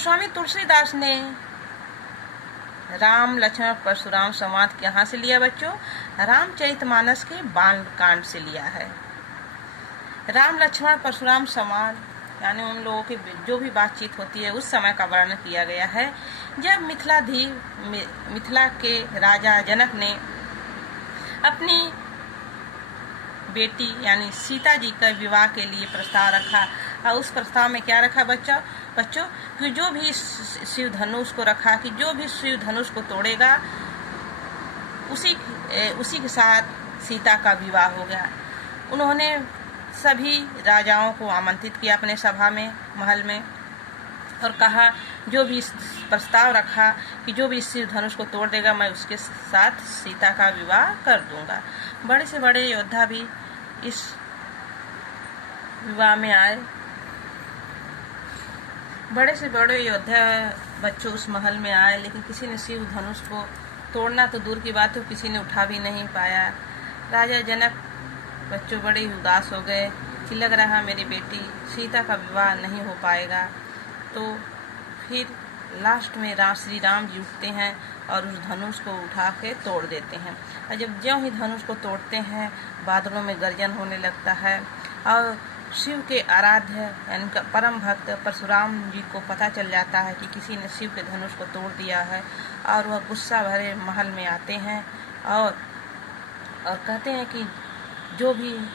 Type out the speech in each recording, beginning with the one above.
गोस्वामी तुलसीदास ने राम लक्ष्मण परशुराम संवाद कहाँ से लिया बच्चों? रामचरितमानस के बाल कांड से लिया है। राम लक्ष्मण परशुराम संवाद यानी उन लोगों की जो भी बातचीत होती है उस समय का वर्णन किया गया है जब मिथिला के राजा जनक ने अपनी बेटी यानी सीता जी का विवाह के लिए प्रस्ताव रखा। और उस प्रस्ताव में क्या रखा बच्चों कि जो भी शिव धनुष को रखा कि जो भी शिव धनुष को तोड़ेगा उसी के साथ सीता का विवाह हो गया। उन्होंने सभी राजाओं को आमंत्रित किया अपने सभा में, महल में, और कहा जो भी प्रस्ताव रखा कि जो भी शिव धनुष को तोड़ देगा मैं उसके साथ सीता का विवाह कर दूंगा। बड़े से बड़े योद्धा भी इस विवाह में आए। बड़े से बड़े योद्धा बच्चों उस महल में आए, लेकिन किसी ने शिव धनुष को तोड़ना तो दूर की बात हो, किसी ने उठा भी नहीं पाया। राजा जनक बच्चों बड़े ही उदास हो गए कि लग रहा मेरी बेटी सीता का विवाह नहीं हो पाएगा। तो फिर लास्ट में श्री राम जी उठते हैं और उस धनुष को उठा के तोड़ देते हैं। और जब ज्यों ही धनुष को तोड़ते हैं बादलों में गर्जन होने लगता है और शिव के आराध्य यानी परम भक्त परशुराम जी को पता चल जाता है कि किसी ने शिव के धनुष को तोड़ दिया है। और वह गुस्सा भरे महल में आते हैं और कहते हैं कि जो भी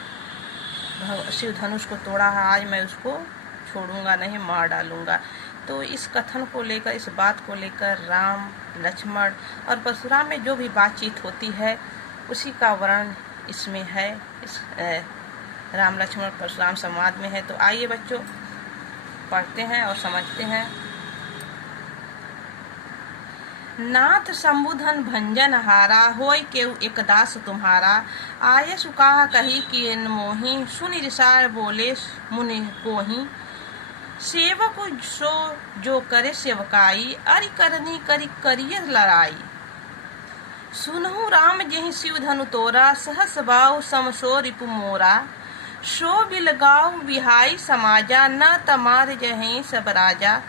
शिव धनुष को तोड़ा है आज मैं उसको छोड़ूंगा नहीं, मार डालूंगा। तो इस कथन को लेकर, इस बात को लेकर राम लक्ष्मण और परशुराम में जो भी बातचीत होती है उसी का वर्णन इसमें है, इस राम लक्ष्मण परशुराम संवाद में है। तो आइए बच्चों पढ़ते हैं और समझते हैं। नाथ शंभुधन भंजन हारा होय केउ एक दास तुम्हारा, आये सुकाह कही कि मोही सुनि रिसाय बोले मुनि कोही, सेवक सो जो करे सेवकाई अरि करनी करी करिय लड़ाई, सुनहु राम जेहि शिव धनु तोरा सहस बाहु समसो रिपु मोरा, सो बिलगाऊ बिहाई समाजा न तमार जहि सब राजा,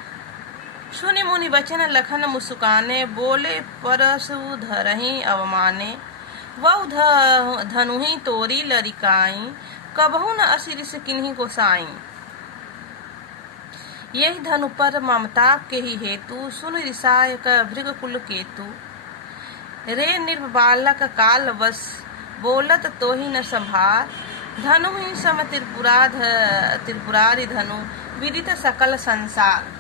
सुनि मुनि बचन लखन मुस्काने बोले परसु धरहि अवमाने, वह धनुहि तोरी लरिकाई कबहु न असिरिस किन्हीं को साई, यही धनु पर ममता के ही हेतु सुन रिसाय का भृग कुल केतु, रे निर्भ बालक काल वश बोलत तो ही न संभार, धनु ही सम त्रिपुरारि धनु विदित सकल संसार।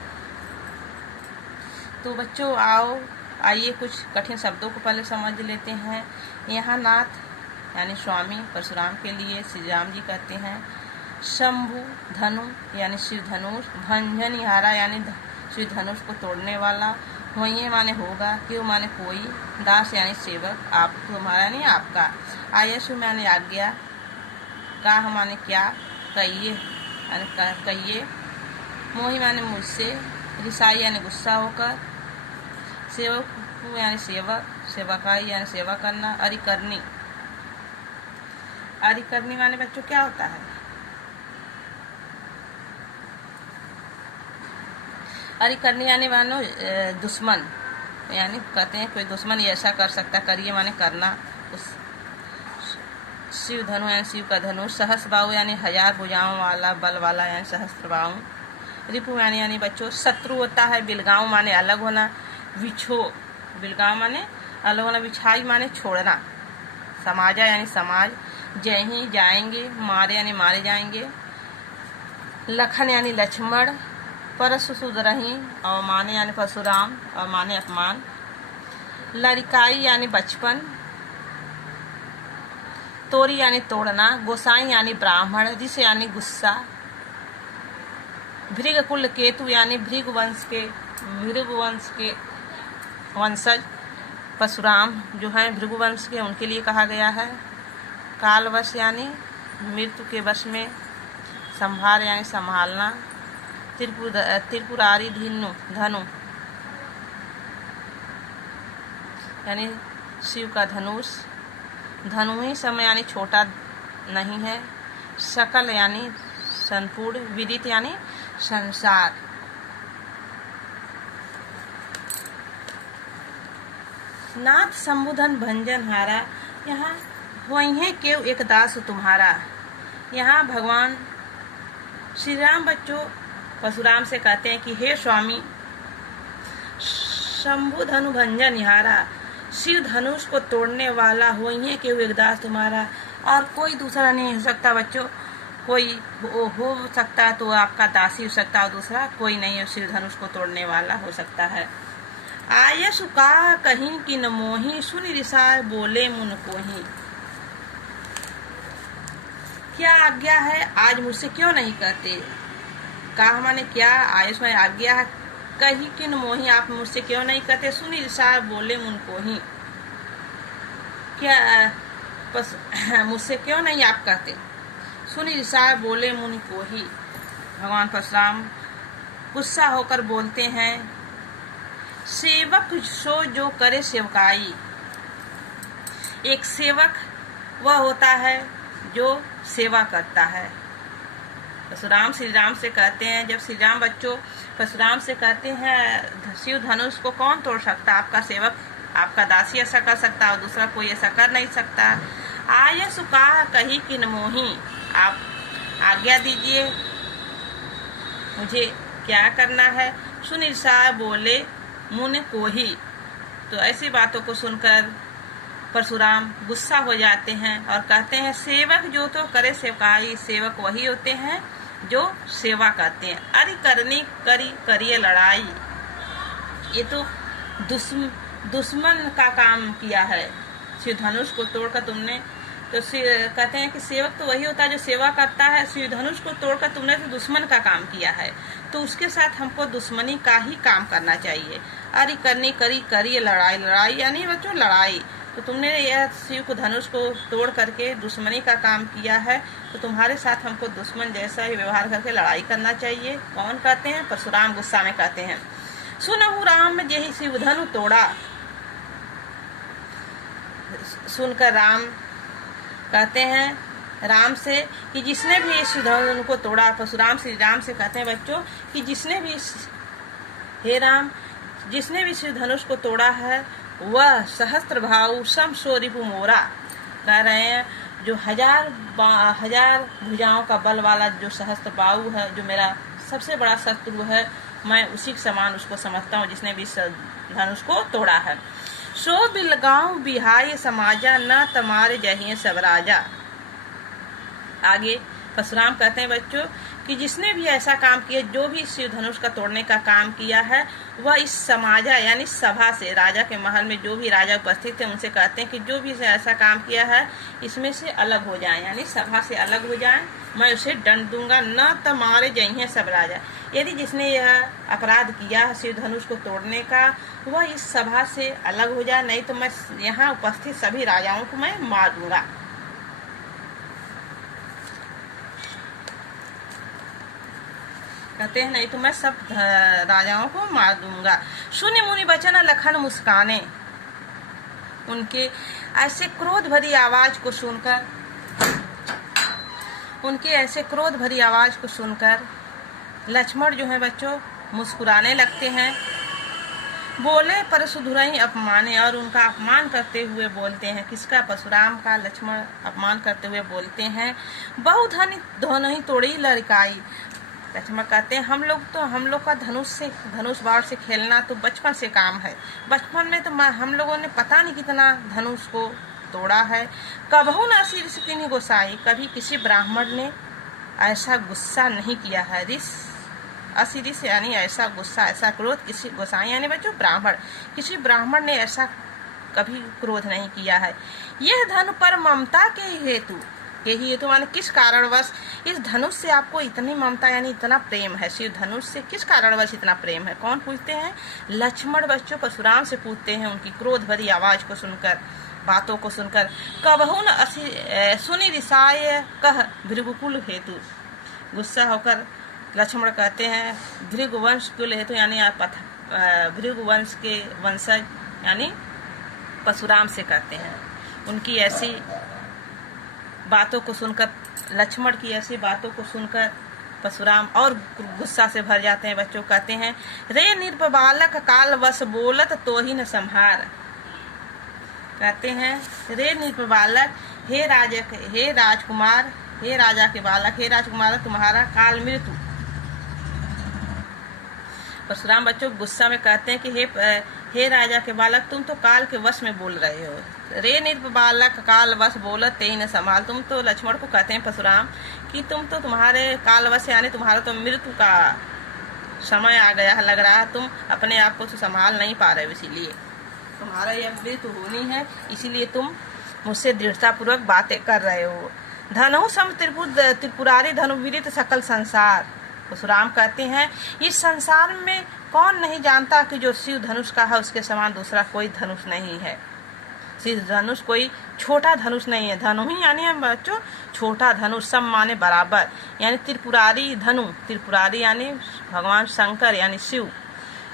तो बच्चों आइए कुछ कठिन शब्दों को पहले समझ लेते हैं। यहाँ नाथ यानी स्वामी परशुराम के लिए श्री राम जी कहते हैं, शंभु धनु यानी शिव धनुष, भंजन हारा यानी शिव धनुष को तोड़ने वाला, होइए माने होगा, क्यों माने कोई, दास यानी सेवक, आप तुम्हारा नहीं आपका, आयसु माने आज्ञा, का माने क्या, कहिए यानी कहिए, मोही माने मुझसे, रिसाई यानी गुस्सा होकर, सेवक यानी सेवक, सेवकाई यानी सेवा करना, अरि करनी माने बच्चों क्या होता है? अरि करनी यानी मानो दुश्मन, यानी कहते हैं कोई दुश्मन ऐसा कर सकता, करिए माने करना। उस शिव धनु यानी शिव का धनुष, सहस्र बाहु यानी 1000 भुजाओं वाला, बल वाला यानी सहस्त्र बाहु, रिपु यानी बच्चों शत्रु होता है, बिलगांव माने अलग होना, विछो बिलगांव माने अलग होना, बिछाई माने छोड़ना, समाजा यानी समाज, जय ही जाएंगे, मारे यानी मारे जाएंगे, लखन यानी लक्ष्मण, परसु सुधरही अवमाने यानी परशुराम, अवमाने अपमान, लड़िकाई यानी बचपन, तोरी यानी तोड़ना, गोसाई यानी ब्राह्मण, रिस यानी गुस्सा, भृग कुल केतु यानी भृग वंश के वंशज परशुराम जो हैं भृगु वंश के, उनके लिए कहा गया है। कालवश यानी मृत्यु के वश में, संभार यानी संभालना, त्रिपुरारी धनु यानी शिव का धनुष, धनु ही समय यानी छोटा नहीं है, सकल यानी संपूर्ण, विदित यानी संसार, नाथ शंभुधन भंजन हारा, यहाँ वही केव एक दास तुम्हारा। यहाँ भगवान श्री राम बच्चों परशुराम से कहते हैं कि हे स्वामी, शंभु धनु भंजन हारा, शिव धनुष को तोड़ने वाला वही केव एक दास तुम्हारा, और कोई दूसरा नहीं हो सकता बच्चों। कोई हो सकता तो आपका दासी हो सकता, और दूसरा कोई नहीं है शिव धनुष को तोड़ने वाला हो सकता है। आयसु का कहीं कि न मोही, सुनि रिसाय बोले मुन कोही। क्या आज्ञा है, आज मुझसे क्यों नहीं कहते। कहा माने क्या, आयुष में आज्ञा है, कहीं कि न मोही, आप मुझसे क्यों नहीं कहते। सुनि रिसाय बोले मुन कोही, क्या मुझसे क्यों नहीं आप कहते। सुनि रिसाय बोले मुनि कोही। भगवान परशुराम गुस्सा होकर बोलते हैं, सेवक सो जो करे सेवकाई। एक सेवक वह होता है जो सेवा करता है। परशुराम श्री राम से कहते हैं, जब श्री राम बच्चों परशुराम से कहते हैं शिव धनुष को कौन तोड़ सकता, आपका सेवक आपका दासी ऐसा कर सकता और दूसरा कोई ऐसा कर नहीं सकता। आयसु का कही कि न मोही, आप आज्ञा दीजिए मुझे क्या करना है। सुनि रिसाय बोले मुन कोही। तो ऐसी बातों को सुनकर परशुराम गुस्सा हो जाते हैं और कहते हैं, सेवक जो तो करे सेवकाई, सेवक वही होते हैं जो सेवा करते हैं। अरे करनी करी करिए लड़ाई, ये तो दुश्मन का काम किया है। शिव धनुष को तोड़कर तुमने, तो कहते हैं कि सेवक तो वही होता है जो सेवा करता है। शिव धनुष को तोड़कर तुमने तो दुश्मन का काम किया है, तो उसके साथ हमको दुश्मनी का ही काम करना चाहिए। अरे करनी करी करिए लड़ाई, लड़ाई यानी बच्चों लड़ाई। तो तुमने यह शिव को धनुष को तोड़ करके दुश्मनी का काम किया है, तो तुम्हारे साथ हमको दुश्मन जैसा ही व्यवहार करके लड़ाई करना चाहिए। कौन कहते हैं, परशुराम गुस्सा में कहते हैं। सुनहु राम यही शिव धनु तोड़ा। सुनकर राम कहते हैं राम से कि जिसने भी इस धनु को तोड़ा। परशुराम श्री राम से कहते हैं बच्चों कि जिसने भी, हे राम, जिसने भी शिव धनुष को तोड़ा है वह सहस्त्र भाव सम सो रिपु मोरा। कह रहे हैं जो हजार भुजाओं का बल वाला जो सहस्त्र बाहु है, जो मेरा सबसे बड़ा शत्रु है, मैं उसी के समान उसको समझता हूँ जिसने भी धनुष को तोड़ा है। सो बिलगांव बिहाय समाजा, न तमारे जहिए सब राजा। आगे परशुराम कहते हैं बच्चों कि जिसने भी ऐसा काम किया, जो भी शिव धनुष का तोड़ने का काम किया है, वह इस समाजा यानी सभा से, राजा के महल में जो भी राजा उपस्थित थे उनसे कहते हैं कि जो भी ऐसा काम किया है इसमें से अलग हो जाए, यानी सभा से अलग हो जाए, मैं उसे दंड दूंगा। न तमारे जहिए सब राजा, यदि जिसने यह अपराध किया है शिव धनुष को तोड़ने का, वह इस सभा से अलग हो जाए, नहीं तो मैं यहाँ उपस्थित सभी राजाओं को मैं मार दूंगा। कहते हैं नहीं तो मैं सब राजाओं को मार दूंगा। सुनि मुनि बचन लखन मुस्काने। उनके ऐसे क्रोध भरी आवाज को सुनकर, उनके ऐसे क्रोध भरी आवाज को सुनकर लक्ष्मण जो है बच्चों मुस्कुराने लगते हैं। बोले परशुधुरहि अपमाने, और उनका अपमान करते हुए बोलते हैं। किसका, परशुराम का लक्ष्मण अपमान करते हुए बोलते हैं। बहु धनुहि तोड़ी लड़काई। लक्ष्मण कहते हैं हम लोग का धनुष बाण से खेलना तो बचपन से काम है। बचपन में तो हम लोगों ने पता नहीं कितना धनुष को तोड़ा है। कबहू न असिरिस गोसाई, कभी किसी ब्राह्मण ने ऐसा गुस्सा नहीं किया है। रिस असिरिस यानी ऐसा गुस्सा, ऐसा क्रोध किसी गोसाई यानी बच्चों ब्राह्मण, किसी ब्राह्मण ने ऐसा कभी क्रोध नहीं किया है। यह धनु पर ममता के हेतु, यही हेतु माने किस कारणवश इस धनुष से आपको इतनी ममता यानी इतना प्रेम है, शिव धनुष से किस कारणवश इतना प्रेम है। कौन पूछते हैं, लक्ष्मण बच्चों परशुराम से पूछते हैं उनकी क्रोध भरी आवाज को सुनकर, बातों को सुनकर। कबहू न सुनि रिसाय कह भृगुकुल हेतु। गुस्सा होकर लक्ष्मण कहते हैं भृगुवंश कुल हेतु यानी भृगुवंश के वंशज यानी परशुराम से कहते हैं। उनकी ऐसी बातों को सुनकर, लक्ष्मण की ऐसी बातों को सुनकर परशुराम और गुस्सा से भर जाते हैं। बच्चों कहते हैं रे निरप बालक काल वश बोलत तो ही न संहार। कहते हैं, रे नृप बालक, हे राजकुमार, हे राजा के बालक, हे राजकुमार, तुम्हारा काल मृत्यु। परशुराम बच्चों गुस्सा में कहते हैं कि हे राजा के बालक, तुम तो काल के वश में बोल रहे हो। रे नृप बालक काल वश बोलत ते ही न संभाल। तुम तो लक्ष्मण को कहते हैं परशुराम कि तुम तो तुम्हारे काल वश यानी तुम्हारा तो मृत्यु का समय आ गया है, लग रहा है तुम अपने आप को तो संभाल नहीं पा रहे हो, इसीलिए तुम्हारा यह मृत्यु होनी है, इसीलिए तुम मुझसे दृढ़तापूर्वक बातें कर रहे हो। धनु सम त्रिपुरारी धनु विदित सकल संसार। परशुराम कहते हैं, इस संसार में कौन नहीं जानता कि जो शिव धनुष का है उसके समान दूसरा कोई धनुष नहीं है। शिव धनुष कोई छोटा धनुष नहीं है। धनु ही यानी हम बच्चों छोटा धनुष, सम माने बराबर, यानी त्रिपुरारी धनु, त्रिपुरारी यानी भगवान शंकर यानी शिव,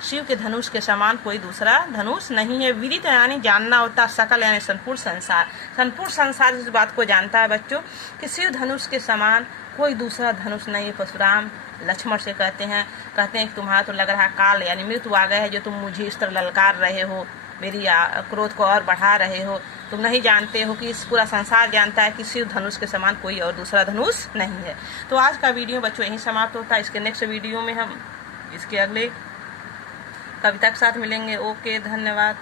शिव के धनुष के समान कोई दूसरा धनुष नहीं है। विदित यानी जानना होता, सकल यानी संपूर्ण संसार, संपूर्ण संसार इस बात को जानता है बच्चों कि शिव धनुष के समान कोई दूसरा धनुष नहीं है। परशुराम लक्ष्मण से कहते हैं कि तुम्हारा तो लग रहा काल यानी मृत्यु आ गया है, जो तुम मुझे इस तरह ललकार रहे हो, मेरी क्रोध को और बढ़ा रहे हो। तुम नहीं जानते हो कि इस पूरा संसार जानता है कि शिव धनुष के समान कोई और दूसरा धनुष नहीं है। तो आज का वीडियो बच्चों यहीं समाप्त होता है। इसके नेक्स्ट वीडियो में हम इसके अगले कविता के साथ मिलेंगे। ओके, धन्यवाद।